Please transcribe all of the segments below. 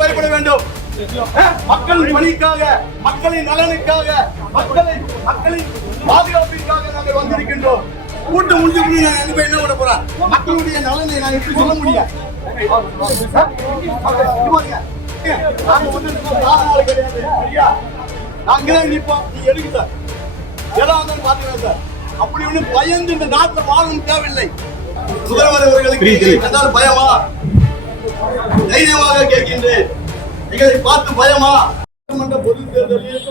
பயப்பட வேண்டும். மக்களின் பணிக்காக, மக்களின் நலனுக்காக, மக்களின் பாதுகாப்பிற்காக நாங்கள் வந்திருக்கின்றோம். கூட்டம் முடிஞ்சு நான் அனுப்ப என்ன பண்ண போறேன்? மக்களுடைய நலனை நான் எப்படி சொல்ல முடியும்? நாங்களே நிற்போம், நீ எடுக்கு சார், எல்லாம் பாத்துக்கிறேன் சார். அப்படி ஒண்ணு பயந்து இந்த நாட்டில் வாழவும் தேவையில்லை. முதல்வர் அவர்களுக்கு கண்டால் பயமா? தைரியமாக கேட்கின்றேன், எங்களை பார்த்து பயமா? பொது தேர்தலில்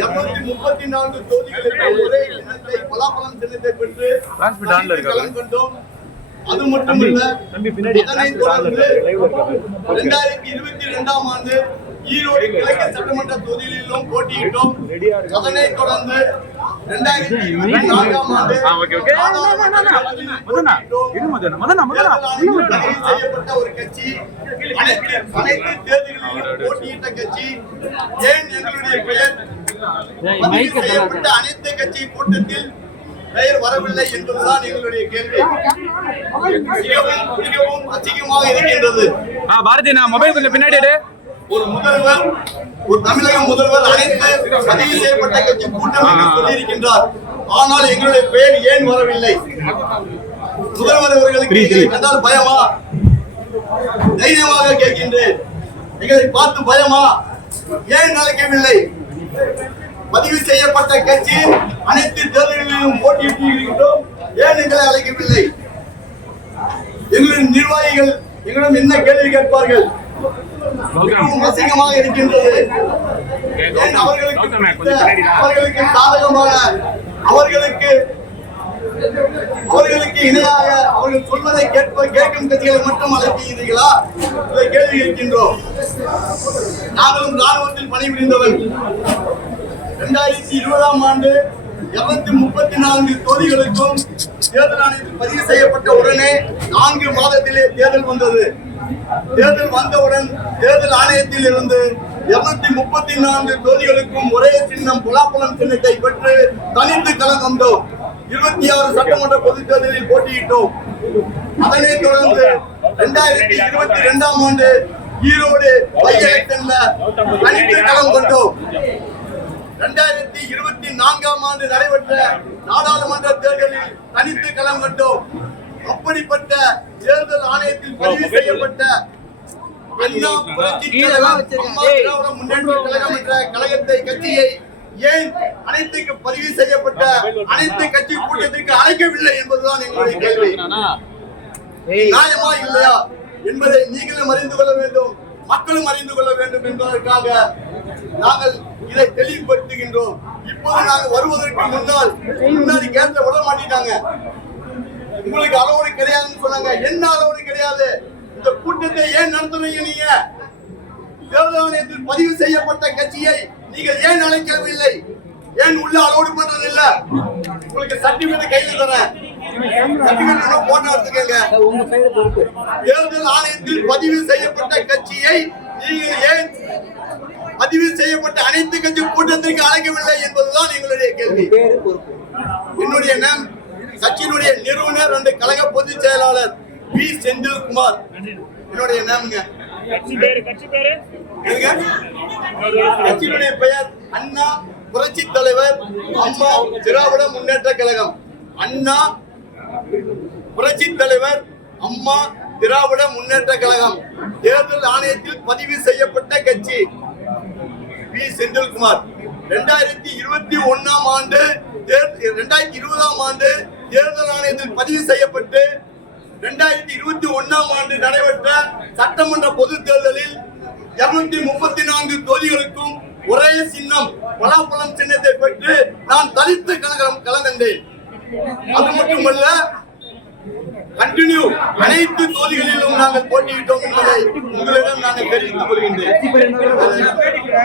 234 தொகுதிகளில் ஒரே இனத்தை பலாப்பழம் சின்னத்தை பெற்று களம் கண்டோம். அது மட்டுமல்ல, அதனைத் தொடர்ந்து 2022ஆம் ஆண்டு ஈரோடு கிழக்கு சட்டமன்ற தொகுதியிலும் போட்டியிட்டோம். அதனைத் தொடர்ந்து 2024ஆம் ஆண்டு செய்யப்பட்ட ஒரு கட்சி, அனைத்து தேர்தல்களிலும் போட்டியிட்ட கட்சி. ஏன் எங்களுடைய பெயர் பதிவு செய்யப்பட்ட அனைத்து கட்சி கூட்டத்தில் பெயர் வரவில்லை என்பதுதான் எங்களுடைய கேள்வி. மிகவும் அசிங்கமாக இருக்கின்றது. பாரதி, நான் மொபைல் கொஞ்சம் பின்னாடி ஒரு முதல்வர், ஒரு தமிழக முதல்வர் அனைத்து பதிவு செய்யப்பட்ட கட்சி கூட்டம் என்று சொல்லியிருக்கின்றார். ஆனால் எங்களுடைய பெயர் ஏன் வரவில்லை? முதல்வர் அவர்களுக்கு கண்டால் பயமா? தைரியமாக கேட்கின்றேன், எங்களை பார்த்து பயமா? ஏன் நடக்கவில்லை? பதிவு செய்யப்பட்ட கட்சி அனைத்து தேர்தல்களிலும் போட்டியிட்டிருக்கின்றோம். ஏன் எங்களை அழைக்கவில்லை? எங்களுடைய நிர்வாகிகள் எங்களிடம் என்ன கேள்வி கேட்பார்கள்? அசிங்கமாக இருக்கின்றது. ஏன் அவர்களுக்கு சாதகமாக, அவர்களுக்கு இணையாக அவர்கள் சொல்வதை கேட்கும் கட்சிகளை மட்டும் அழைக்கிறீர்களா? இதை கேள்வி கேட்கின்றோம். நாங்களும் ராணுவத்தில் பணிபுரிந்தவன். 2020ஆம் ஆண்டு 234 தொகுதிகளுக்கும் தேர்தல் ஆணையத்தில் பதிவு செய்யப்பட்ட உடனே 4 மாதத்திலே தேர்தல் வந்தது. தேர்தல் வந்தவுடன் தேர்தல் ஆணையத்தில் இருந்து 234 தொகுதிகளுக்கும் ஒரே சின்னம் பலாப்பழம் சின்னத்தை பெற்று தனித்து களம் கண்டோம். 26 சட்டமன்ற பொதுத் தேர்தலில் போட்டியிட்டோம். அதனைத் தொடர்ந்து 2022ஆம் ஆண்டு ஈரோடு பை எலெக்ஷன்ல தனித்து களம் கொண்டோம். 2024ஆம் ஆண்டு நடைபெற்ற நாடாளுமன்ற தேர்தலில் தனித்து களம் கண்டோம். அப்படிப்பட்ட தேர்தல் ஆணையத்தில் பதிவு செய்யப்பட்ட அண்ணா புரட்சி திராவிட முன்னேற்ற கழகம் என்ற கழகத்தை கட்சியை ஏன் அனைத்துக்கு பதிவு செய்யப்பட்ட அனைத்து கட்சி கூட்டத்திற்கு அழைக்கவில்லை என்பதுதான் எங்களுடைய கேள்வி. நியாயமா இல்லையா என்பதை நீங்களும் அறிந்து கொள்ள வேண்டும், மக்களும் அறிந்து கொள்ள வேண்டும் என்பதற்காக நாங்கள் இதை தெளிவுபடுத்துகின்றோம். இப்போது நாங்கள் வருவதற்கு முன்னாடி கேட்ட விட மாட்டிட்டாங்க. உங்களுக்கு அளவோடு கிடையாதுன்னு சொன்னாங்க. என்ன அளவோடு கிடையாது? இந்த கூட்டத்தை ஏன் நடத்துறீங்க? நீங்க தேர்தல் ஆணையத்தில் பதிவு செய்யப்பட்ட கட்சியை நீங்கள் ஏன் அழைக்கவில்லை? ஏன் உள்ள அளவோடு பண்றது இல்ல? உங்களுக்கு சர்டிபிகேட் கையில் தரேன், சர்டிபிகேட் போட்டோ எடுத்துக்கங்க. தேர்தல் ஆணையத்தில் பதிவு செய்யப்பட்ட கட்சியை நீங்கள் ஏன் பதிவு செய்யப்பட்ட அனைத்து கட்சி கூட்டத்திற்கு அழைக்கவில்லை என்பதுதான் எங்களுடைய கேள்வி. என்னுடைய நேம் கட்சியினுடைய நிறுவனர் and கழக பொதுச் செயலாளர் பி. செந்தில்குமார். என்னுடைய நேம்ங்க. கட்சியினுடைய பெயர் அண்ணா புரட்சி தலைவர் அம்மா திராவிட முன்னேற்ற கழகம். அண்ணா புரட்சி தலைவர் அம்மா திராவிட முன்னேற்ற கழகம். தேர்தல் ஆணையத்தில் பதிவு செய்யப்பட்ட கட்சி பி. செந்தில்குமார். 2021ஆம் ஆண்டு 2020ஆம் ஆண்டு தேர்தல் ஆணையத்தில் பதிவு செய்யப்பட்டு 2021ஆம் ஆண்டு நடைபெற்ற சட்டமன்ற பொதுத் தேர்தலில் 234 தொகுதிகளுக்கும் ஒரே சின்னம் பலாப்பழம் சின்னத்தை பெற்று நான் தனித்து களம் கண்டேன். அது மட்டுமல்ல, கண்டினியூ அனைத்து தொகுதிகளிலும் நாங்கள் போட்டியிட்டோம் என்பதை உங்களிடம் நாங்கள் தெரிவித்துக் கொள்கின்றேன்.